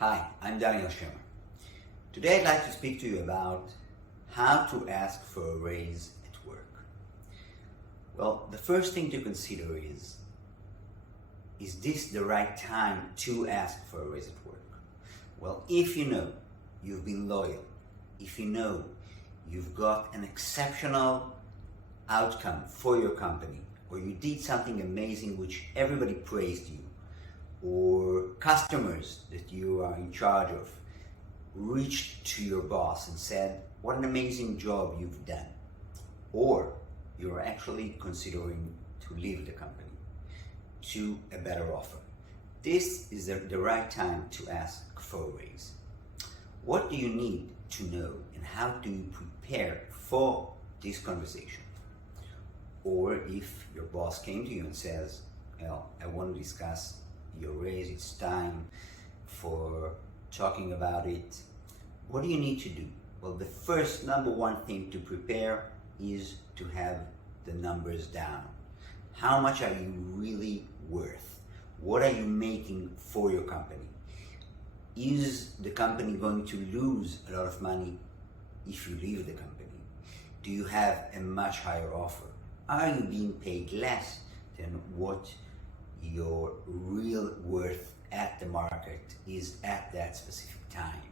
Hi, I'm Daniel Schimmer. Today I'd like to speak to you about how to ask for a raise at work. Well, the first thing to consider is this the right time to ask for a raise at work? Well, if you know you've been loyal, if you know you've got an exceptional outcome for your company, or you did something amazing which everybody praised you, or customers that you are in charge of reached to your boss and said, what an amazing job you've done, or you're actually considering to leave the company to a better offer. This is the right time to ask for a raise. What do you need to know and how do you prepare for this conversation? Or if your boss came to you and says, well, I want to discuss your raise, it's time for talking about it. What do you need to do? Well, the first number one thing to prepare is to have the numbers down. How much are you really worth? What are you making for your company? Is the company going to lose a lot of money if you leave the company? Do you have a much higher offer? Are you being paid less than what your real worth at the market is at that specific time?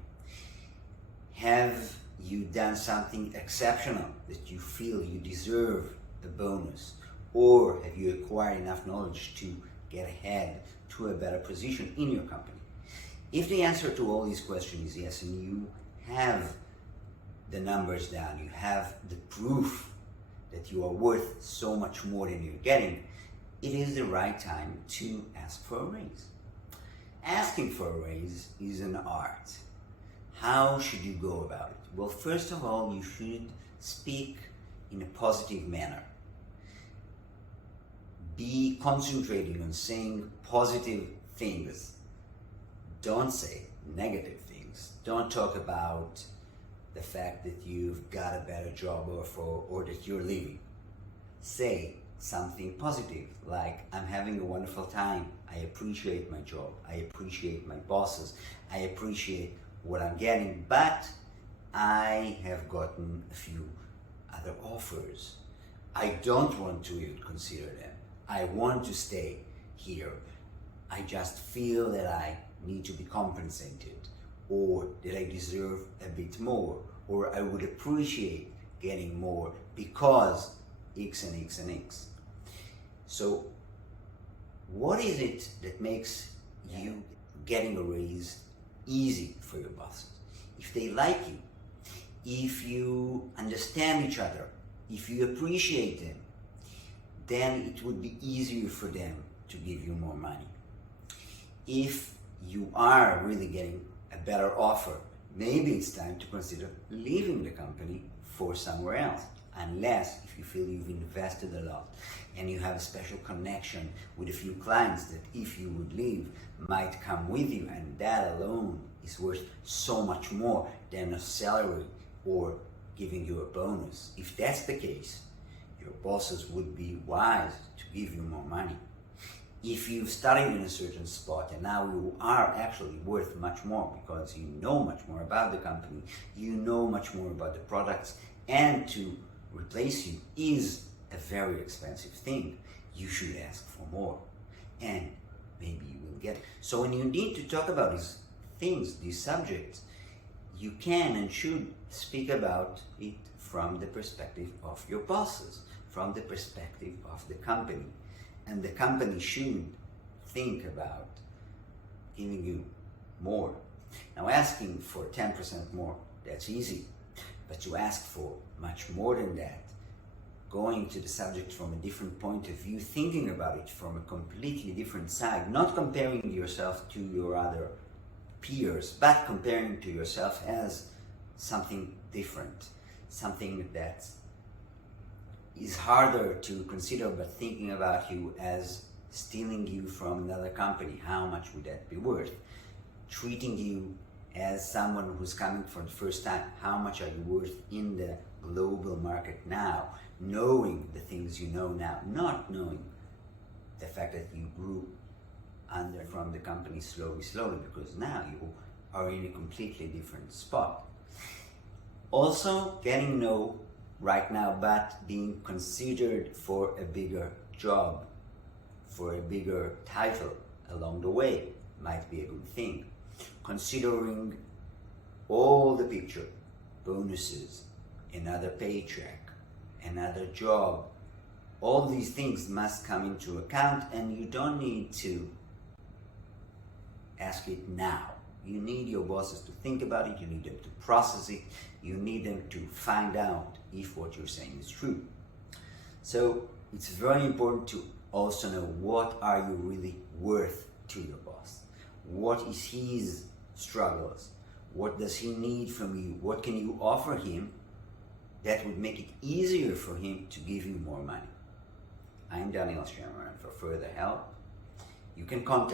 Have you done something exceptional that you feel you deserve a bonus? Or have you acquired enough knowledge to get ahead to a better position in your company? If the answer to all these questions is yes, and you have the numbers down, you have the proof that you are worth so much more than you're getting, it is the right time to ask for a raise. Asking for a raise is an art. How should you go about it? Well, first of all, you should speak in a positive manner. Be concentrating on saying positive things. Don't say negative things. Don't talk about the fact that you've got a better job offer or that you're leaving. Say something positive, like, I'm having a wonderful time. I appreciate my job. I appreciate my bosses. I appreciate what I'm getting, but I have gotten a few other offers. I don't want to even consider them. I want to stay here. I just feel that I need to be compensated, or that I deserve a bit more, or I would appreciate getting more because X and X and X. So what is it that makes you getting a raise easy for your bosses? If they like you, if you understand each other, if you appreciate them, then it would be easier for them to give you more money. If you are really getting a better offer, maybe it's time to consider leaving the company for somewhere else. Unless if you feel you've invested a lot and you have a special connection with a few clients that if you would leave might come with you, and that alone is worth so much more than a salary or giving you a bonus. If that's the case, your bosses would be wise to give you more money. If you've started in a certain spot and now you are actually worth much more because you know much more about the company, you know much more about the products, and to replace you is a very expensive thing, you should ask for more, and maybe you will get it. So when you need to talk about these things, these subjects, you can and should speak about it from the perspective of your bosses, from the perspective of the company. And the company should think about giving you more. Now, asking for 10% more, that's easy. But to ask for much more than that, going to the subject from a different point of view, thinking about it from a completely different side, not comparing yourself to your other peers, but comparing to yourself as something different, something that is harder to consider, but thinking about you as stealing you from another company. How much would that be worth? Treating you as someone who's coming for the first time. How much are you worth in the global market now? Knowing the things you know now, not knowing the fact that you grew from the company slowly, because now you are in a completely different spot. Also, getting no right now, but being considered for a bigger job, for a bigger title along the way might be a good thing. Considering all the picture, bonuses, another paycheck, another job, all these things must come into account, and you don't need to ask it now. You need your bosses to think about it, you need them to process it, you need them to find out if what you're saying is true. So it's very important to also know what are you really worth to your boss. What is his struggles? What does he need from you? What can you offer him that would make it easier for him to give you more money? I'm Daniel Sherman. For further help, you can contact